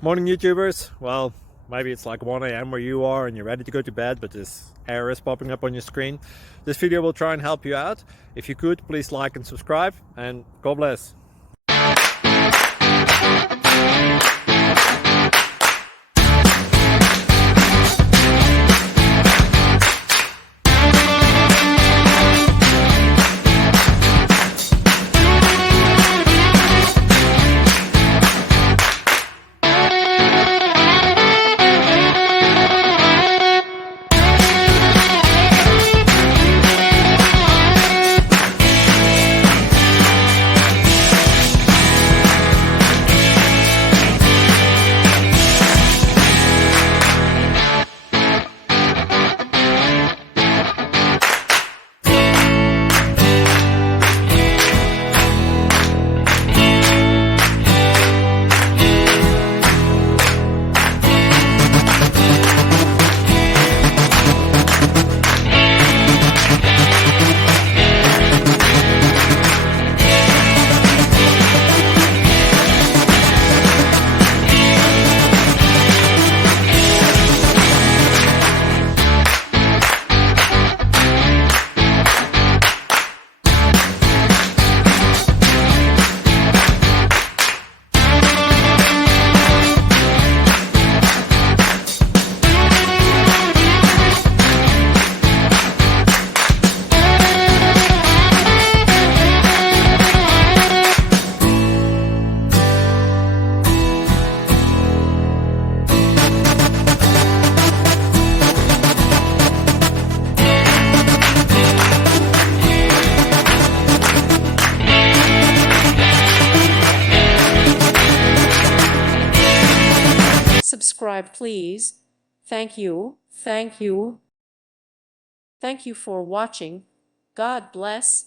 Morning, YouTubers. Well, maybe it's like 1 a.m. where you are and you're ready to go to bed, but this error is popping up on your screen. This video will try and help you out. If you could, please like and subscribe, and God bless. Subscribe, please. Thank you. Thank you. Thank you for watching. God bless.